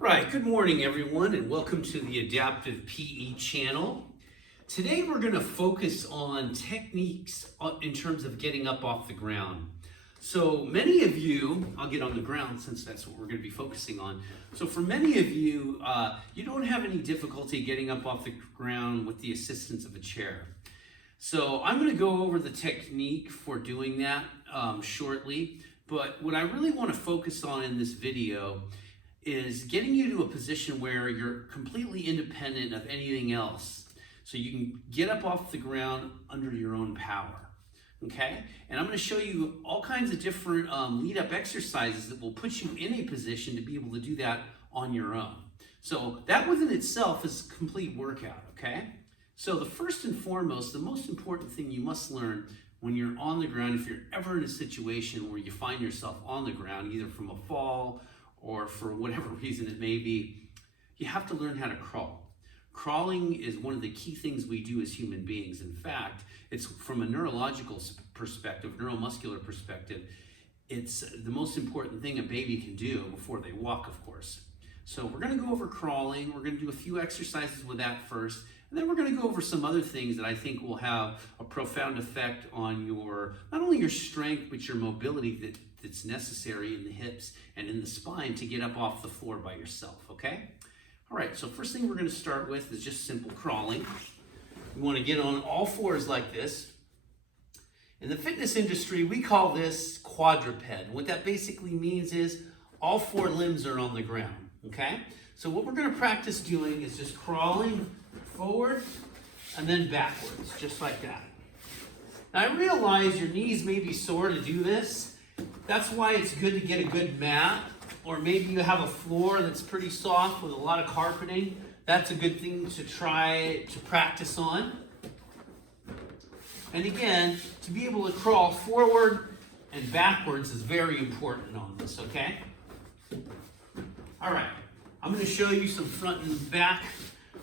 Right, good morning everyone and welcome to the Adaptive PE channel. Today we're going to focus on techniques in terms of getting up off the ground. So many of you, I'll get on the ground since that's what we're going to be focusing on. So for many of you, you don't have any difficulty getting up off the ground with the assistance of a chair. So I'm going to go over the technique for doing that shortly, but what I really want to focus on in this video is getting you to a position where you're completely independent of anything else. So you can get up off the ground under your own power, okay? And I'm gonna show you all kinds of different lead-up exercises that will put you in a position to be able to do that on your own. So that within itself is a complete workout, okay? So the first and foremost, the most important thing you must learn when you're on the ground, if you're ever in a situation where you find yourself on the ground, either from a fall or for whatever reason it may be, you have to learn how to crawl. Crawling is one of the key things we do as human beings. In fact, it's from a neurological perspective, neuromuscular perspective, it's the most important thing a baby can do before they walk, of course. So we're gonna go over crawling. We're gonna do a few exercises with that first, and then we're gonna go over some other things that I think will have a profound effect on your, not only your strength, but your mobility that's necessary in the hips and in the spine to get up off the floor by yourself, okay? All right, so first thing we're gonna start with is just simple crawling. We wanna get on all fours like this. In the fitness industry, we call this quadruped. What that basically means is all four limbs are on the ground, okay? So what we're gonna practice doing is just crawling forward and then backwards, just like that. Now I realize your knees may be sore to do this. That's why it's good to get a good mat, or maybe you have a floor that's pretty soft with a lot of carpeting. That's a good thing to try to practice on. And again, to be able to crawl forward and backwards is very important on this, okay? All right, I'm going to show you some front and back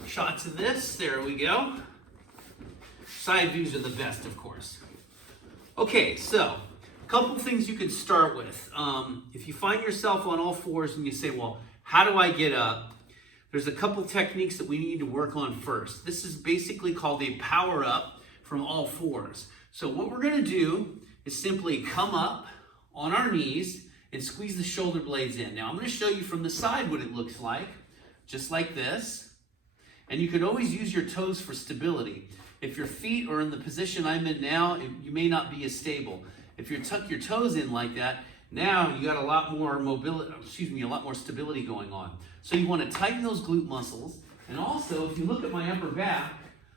shots of this. There we go. Side views are the best, of course. Okay, so a couple things you can start with. If you find yourself on all fours and you say, well, how do I get up? There's a couple techniques that we need to work on first. This is basically called a power up from all fours. So what we're gonna do is simply come up on our knees and squeeze the shoulder blades in. Now I'm gonna show you from the side what it looks like, just like this. And you can always use your toes for stability. If your feet are in the position I'm in now, you may not be as stable. If you tuck your toes in like that, now you got a lot more a lot more stability going on. So you want to tighten those glute muscles. And also, if you look at my upper back,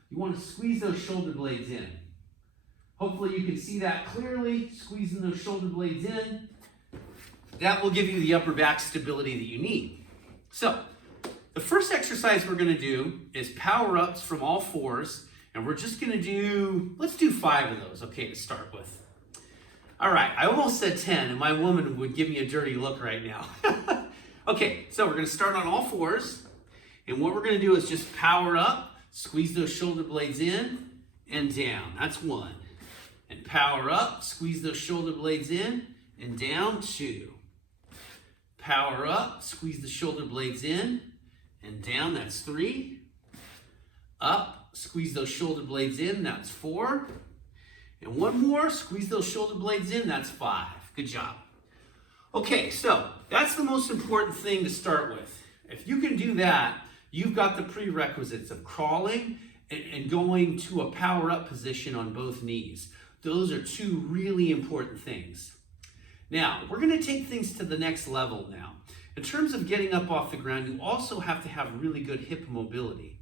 you want to squeeze those shoulder blades in. Hopefully you can see that clearly, squeezing those shoulder blades in. That will give you the upper back stability that you need. So, the first exercise we're going to do is power ups from all fours. And we're just going to do, let's do 5 of those, okay, to start with. All right, I almost said 10, and my woman would give me a dirty look right now. Okay, so we're gonna start on all fours, and what we're gonna do is just power up, squeeze those shoulder blades in and down. That's 1. And power up, squeeze those shoulder blades in and down. 2. Power up, squeeze the shoulder blades in and down. That's 3. Up, squeeze those shoulder blades in. That's 4. And 1 more, squeeze those shoulder blades in, that's 5. Good job. Okay, so that's the most important thing to start with. If you can do that, you've got the prerequisites of crawling and going to a power up position on both knees. Those are 2 really important things. Now, we're gonna take things to the next level now. In terms of getting up off the ground, you also have to have really good hip mobility.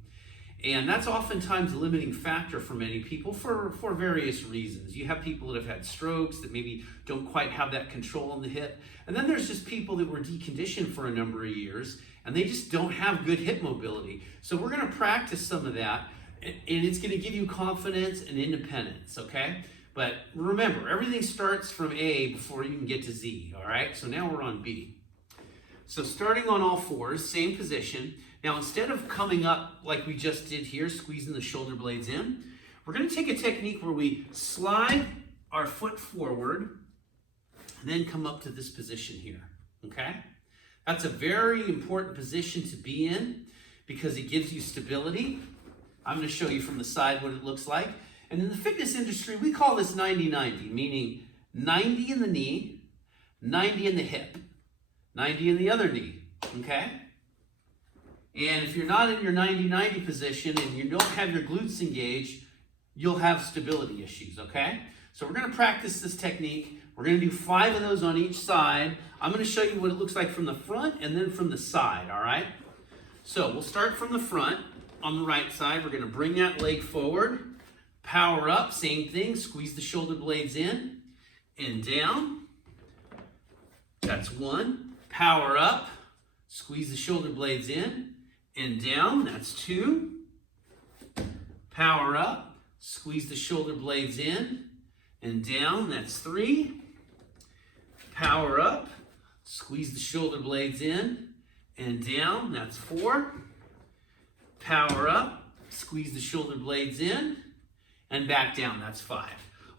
And that's oftentimes a limiting factor for many people for various reasons. You have people that have had strokes that maybe don't quite have that control on the hip. And then there's just people that were deconditioned for a number of years and they just don't have good hip mobility. So we're gonna practice some of that and it's gonna give you confidence and independence, okay? But remember, everything starts from A before you can get to Z, all right? So now we're on B. So starting on all fours, same position. Now, instead of coming up like we just did here, squeezing the shoulder blades in, we're going to take a technique where we slide our foot forward and then come up to this position here, okay? That's a very important position to be in because it gives you stability. I'm going to show you from the side what it looks like. And in the fitness industry, we call this 90-90, meaning 90 in the knee, 90 in the hip, 90 in the other knee, okay? And if you're not in your 90-90 position and you don't have your glutes engaged, you'll have stability issues, okay? So we're going to practice this technique. We're going to do 5 of those on each side. I'm going to show you what it looks like from the front and then from the side, all right? So we'll start from the front. On the right side, we're going to bring that leg forward. Power up, same thing. Squeeze the shoulder blades in and down. That's 1. Power up. Squeeze the shoulder blades in and down. That's 2. Power up. Squeeze the shoulder blades in and down. That's 3. Power up. Squeeze the shoulder blades in and down. That's 4. Power up. Squeeze the shoulder blades in and back down. That's 5.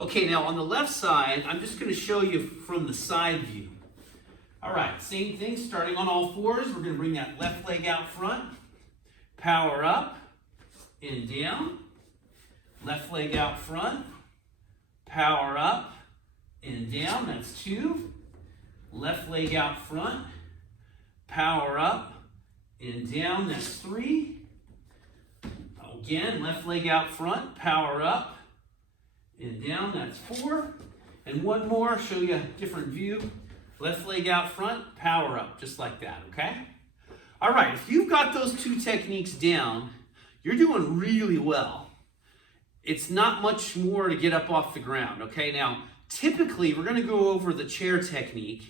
Okay, now on the left side, I'm just going to show you from the side view. All right, same thing, starting on all fours. We're going to bring that left leg out front. Power up and down. Left leg out front. Power up and down. That's 2. Left leg out front. Power up and down. That's 3. Again, left leg out front. Power up and down. That's 4. And one more, show you a different view. Left leg out front, power up, just like that, okay? All right, if you've got those 2 techniques down, you're doing really well. It's not much more to get up off the ground, okay? Now, typically, we're gonna go over the chair technique,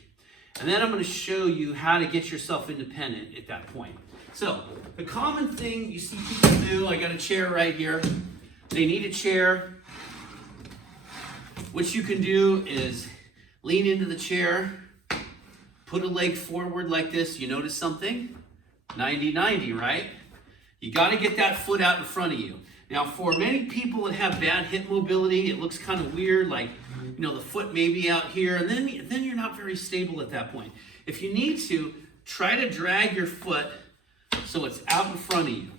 and then I'm gonna show you how to get yourself independent at that point. So, the common thing you see people do, I got a chair right here. They need a chair. What you can do is lean into the chair, put a leg forward like this. You notice something? 90-90, right? You got to get that foot out in front of you. Now, for many people that have bad hip mobility, it looks kind of weird, like, you know, the foot may be out here, and then you're not very stable at that point. If you need to, try to drag your foot so it's out in front of you.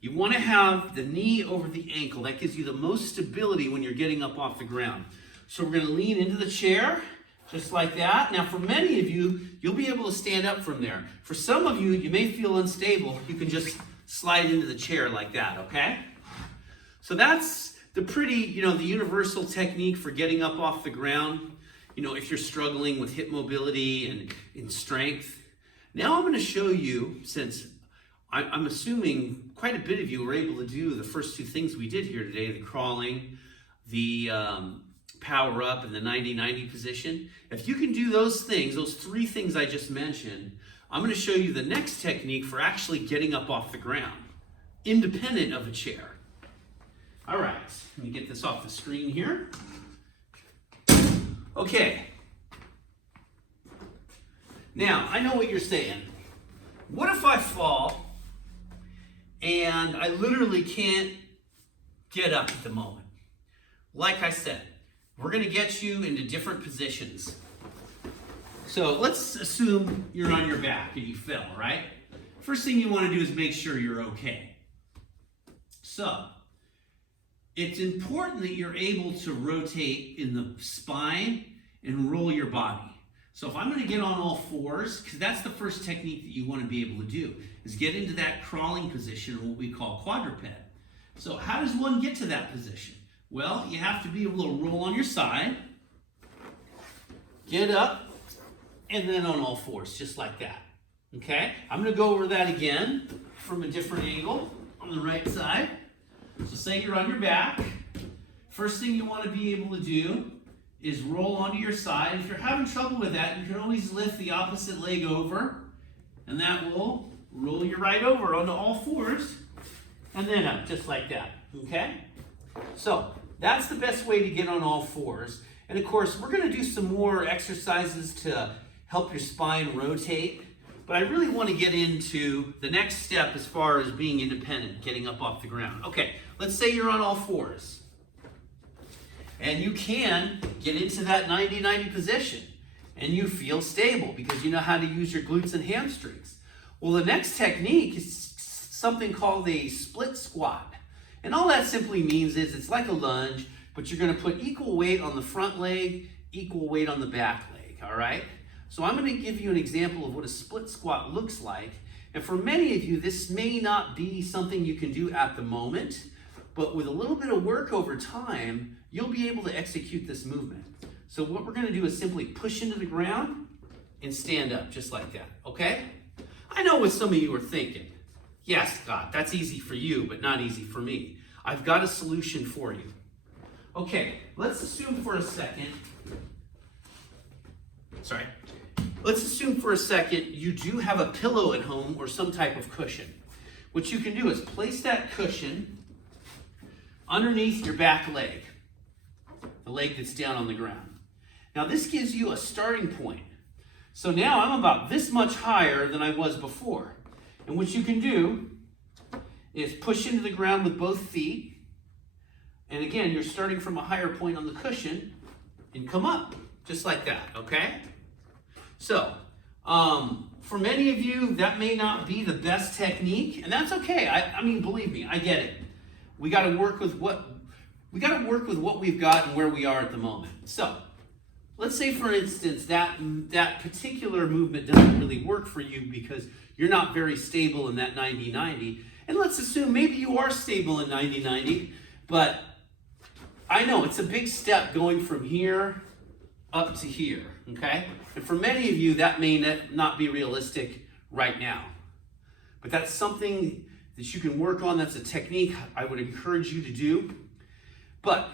You want to have the knee over the ankle. That gives you the most stability when you're getting up off the ground. So we're going to lean into the chair, just like that. Now, for many of you, you'll be able to stand up from there. For some of you, you may feel unstable. You can just slide into the chair like that, okay? So that's the pretty, the universal technique for getting up off the ground, if you're struggling with hip mobility and in strength. Now I'm going to show you, since I'm assuming quite a bit of you were able to do the first 2 things we did here today, the crawling, the power up, and the 90-90 position. If you can do those things, those 3 things I just mentioned, I'm going to show you the next technique for actually getting up off the ground, independent of a chair. All right, let me get this off the screen here. Okay. Now, I know what you're saying. What if I fall and I literally can't get up at the moment? Like I said, we're going to get you into different positions. So let's assume you're on your back and you fell, right? First thing you want to do is make sure you're okay. So, it's important that you're able to rotate in the spine and roll your body. So if I'm going to get on all fours, because that's the first technique that you want to be able to do, is get into that crawling position, what we call quadruped. So how does one get to that position? Well, you have to be able to roll on your side, get up, and then on all fours, just like that. Okay? I'm going to go over that again from a different angle on the right side. So say you're on your back. First thing you want to be able to do is roll onto your side. If you're having trouble with that, you can always lift the opposite leg over, and that will roll you right over onto all fours, and then up, just like that, okay? So that's the best way to get on all fours. And of course, we're going to do some more exercises to help your spine rotate, but I really want to get into the next step as far as being independent, getting up off the ground. Okay, let's say you're on all fours. And you can get into that 90-90 position. and you feel stable because you know how to use your glutes and hamstrings. Well, the next technique is something called a split squat. And all that simply means is it's like a lunge, but you're going to put equal weight on the front leg, equal weight on the back leg, all right? So I'm going to give you an example of what a split squat looks like. And for many of you, this may not be something you can do at the moment, but with a little bit of work over time, you'll be able to execute this movement. So what we're going to do is simply push into the ground and stand up just like that, okay? I know what some of you are thinking. Yes, Scott, that's easy for you, but not easy for me. I've got a solution for you. Okay, let's assume for a second, you do have a pillow at home or some type of cushion. What you can do is place that cushion underneath your back leg, the leg that's down on the ground. Now this gives you a starting point. So now I'm about this much higher than I was before. And what you can do is push into the ground with both feet. And again, you're starting from a higher point on the cushion and come up, just like that, okay? So, for many of you, that may not be the best technique, and that's okay. I mean, believe me, I get it. We got to work with what we've got and where we are at the moment. So, let's say, for instance, that particular movement doesn't really work for you because you're not very stable in that 90-90. And let's assume maybe you are stable in 90-90, but I know it's a big step going from here up to here, okay? And for many of you, that may not be realistic right now. But that's something that you can work on. That's a technique I would encourage you to do. But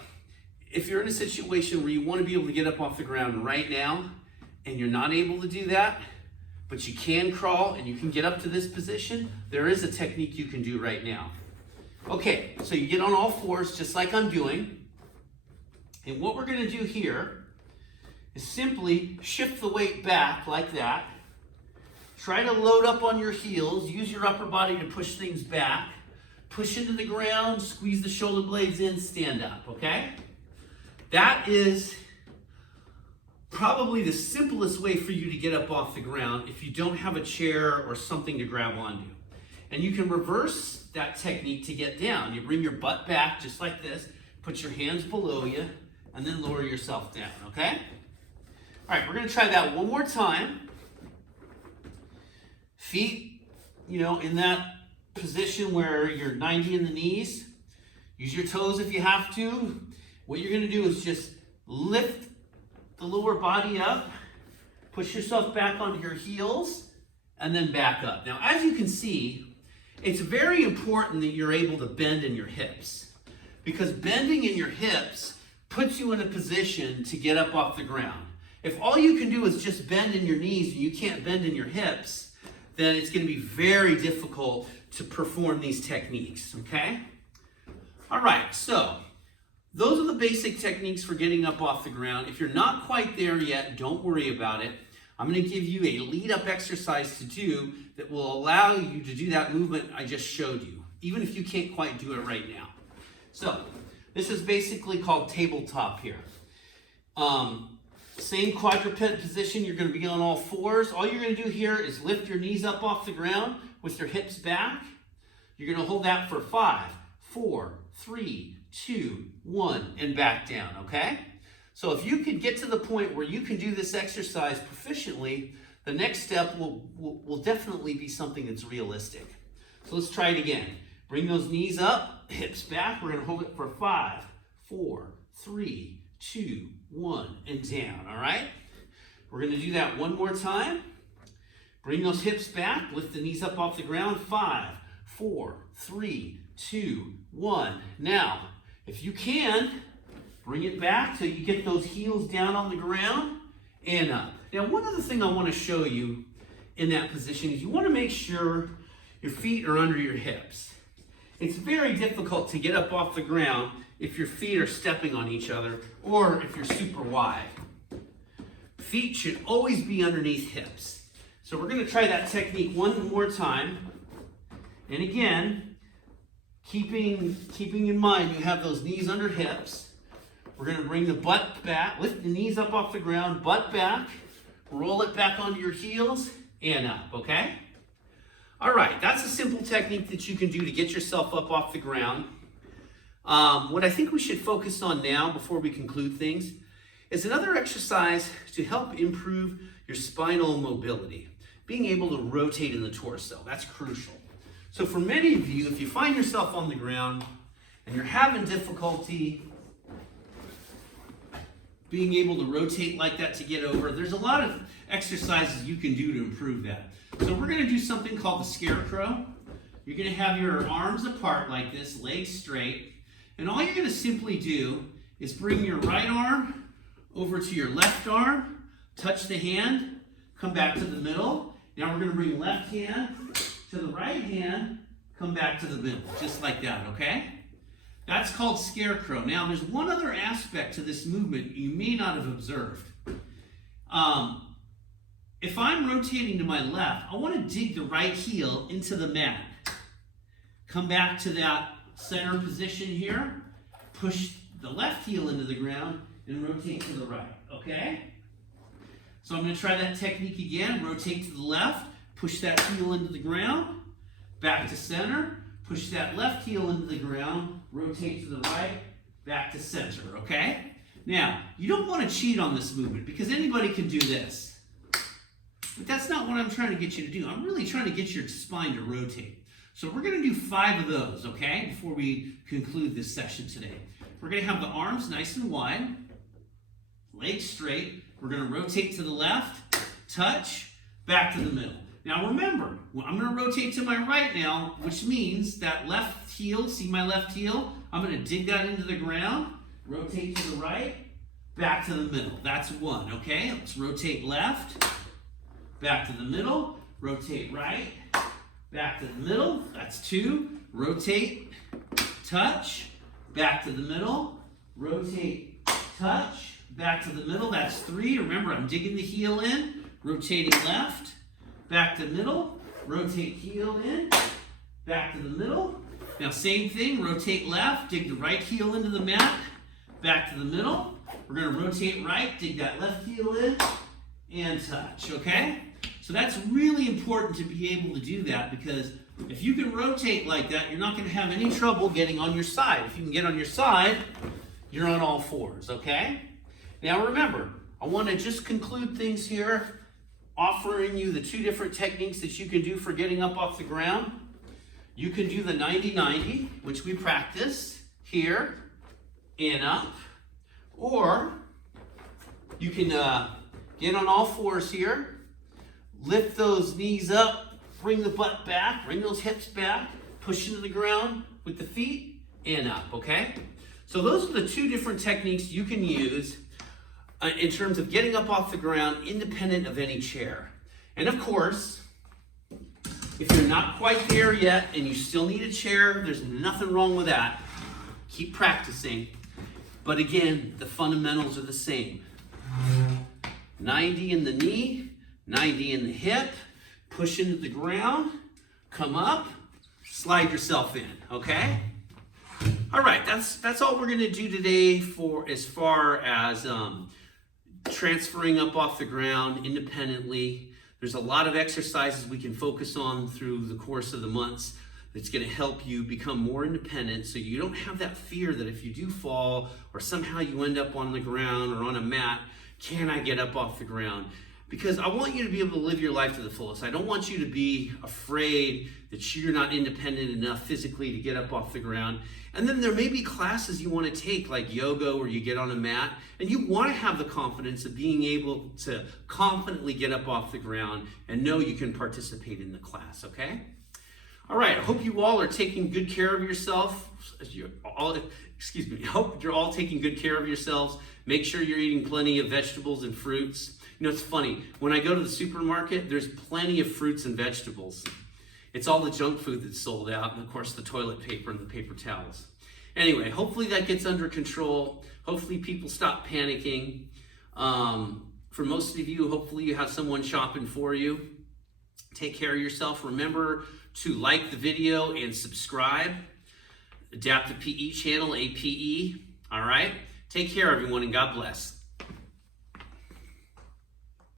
if you're in a situation where you want to be able to get up off the ground right now, and you're not able to do that, but you can crawl and you can get up to this position, there is a technique you can do right now. Okay, so you get on all fours just like I'm doing. And what we're going to do here is simply shift the weight back like that. Try to load up on your heels. Use your upper body to push things back. Push into the ground, squeeze the shoulder blades in, stand up, okay? That is probably the simplest way for you to get up off the ground if you don't have a chair or something to grab onto. And you can reverse that technique to get down. You bring your butt back just like this, put your hands below you, and then lower yourself down, okay? All right, we're gonna try that one more time. Feet, in that position where you're 90 in the knees. Use your toes if you have to. What you're gonna do is just lift the lower body up, push yourself back onto your heels, and then back up. Now, as you can see, it's very important that you're able to bend in your hips, because bending in your hips puts you in a position to get up off the ground. If all you can do is just bend in your knees and you can't bend in your hips, then it's going to be very difficult to perform these techniques, okay? All right, so those are the basic techniques for getting up off the ground. If you're not quite there yet, don't worry about it. I'm going to give you a lead-up exercise to do that will allow you to do that movement I just showed you, even if you can't quite do it right now. So, this is basically called tabletop here. Same quadruped position, you're going to be on all fours. All you're going to do here is lift your knees up off the ground with your hips back. You're going to hold that for 5, 4, 3, 2, 1, and back down, okay? So if you can get to the point where you can do this exercise proficiently, the next step will definitely be something that's realistic. So let's try it again. Bring those knees up, hips back. We're going to hold it for 5, 4, 3, 2, 1, and down, all right? We're going to do that one more time. Bring those hips back, lift the knees up off the ground. 5, 4, 3, 2, 1. Now, if you can, bring it back till you get those heels down on the ground and up. Now, one other thing I want to show you in that position is you want to make sure your feet are under your hips. It's very difficult to get up off the ground if your feet are stepping on each other or if you're super wide. Feet should always be underneath hips. So we're going to try that technique one more time. And again, keeping in mind you have those knees under hips. We're going to bring the butt back, lift the knees up off the ground, butt back. roll it back onto your heels, and up, okay? All right, that's a simple technique that you can do to get yourself up off the ground. What I think we should focus on now before we conclude things is another exercise to help improve your spinal mobility. Being able to rotate in the torso, that's crucial. So for many of you, if you find yourself on the ground and you're having difficulty being able to rotate like that to get over, there's a lot of exercises you can do to improve that. So we're going to do something called the Scarecrow. You're going to have your arms apart like this, legs straight, and all you're going to simply do is bring your right arm over to your left arm, touch the hand, come back to the middle. Now we're going to bring left hand to the right hand, come back to the middle, just like that, okay? That's called Scarecrow. Now there's one other aspect to this movement you may not have observed. If I'm rotating to my left, I want to dig the right heel into the mat. Come back to that center position here, push the left heel into the ground, and rotate to the right, okay? So I'm going to try that technique again. Rotate to the left, push that heel into the ground, back to center, push that left heel into the ground, rotate to the right, back to center, okay? Now, you don't want to cheat on this movement because anybody can do this. But that's not what I'm trying to get you to do. I'm really trying to get your spine to rotate. So we're going to do 5 of those, okay, before we conclude this session today. We're going to have the arms nice and wide, legs straight. We're going to rotate to the left, touch, back to the middle. Now remember, I'm going to rotate to my right now, which means that left heel, see my left heel? I'm going to dig that into the ground, rotate to the right, back to the middle. That's 1, okay? Let's rotate left, back to the middle, rotate right, back to the middle. That's 2. Rotate, touch, back to the middle, rotate, touch, back to the middle. That's 3. Remember, I'm digging the heel in, rotating left, back to middle, rotate heel in, back to the middle. Now same thing, rotate left, dig the right heel into the mat, back to the middle. We're going to rotate right, dig that left heel in, and touch, okay? So that's really important to be able to do that because if you can rotate like that, you're not going to have any trouble getting on your side. If you can get on your side, you're on all 4s, okay? Now remember, I want to just conclude things here, offering you the 2 different techniques that you can do for getting up off the ground. You can do the 90-90, which we practice here and up, or you can get on all 4s here, lift those knees up, bring the butt back, bring those hips back, push into the ground with the feet and up, okay? So those are the 2 different techniques you can use in terms of getting up off the ground independent of any chair. And of course, if you're not quite there yet and you still need a chair, there's nothing wrong with that. Keep practicing. But again, the fundamentals are the same. 90 in the knee, 90 in the hip, push into the ground, come up, slide yourself in, okay? All right, that's all we're gonna do today for as far as transferring up off the ground independently. There's a lot of exercises we can focus on through the course of the months that's going to help you become more independent so you don't have that fear that if you do fall or somehow you end up on the ground or on a mat, can I get up off the ground? Because I want you to be able to live your life to the fullest. I don't want you to be afraid that you're not independent enough physically to get up off the ground. And then there may be classes you want to take like yoga where you get on a mat and you want to have the confidence of being able to confidently get up off the ground and know you can participate in the class, okay? All right, I hope you all are taking good care of yourself. I hope you're all taking good care of yourselves. Make sure you're eating plenty of vegetables and fruits. You know, it's funny, when I go to the supermarket, there's plenty of fruits and vegetables. It's all the junk food that's sold out, and of course the toilet paper and the paper towels. Anyway, hopefully that gets under control. Hopefully people stop panicking. For most of you, hopefully you have someone shopping for you. Take care of yourself. Remember to like the video and subscribe. Adaptive PE channel, APE. All right? Take care, everyone, and God bless.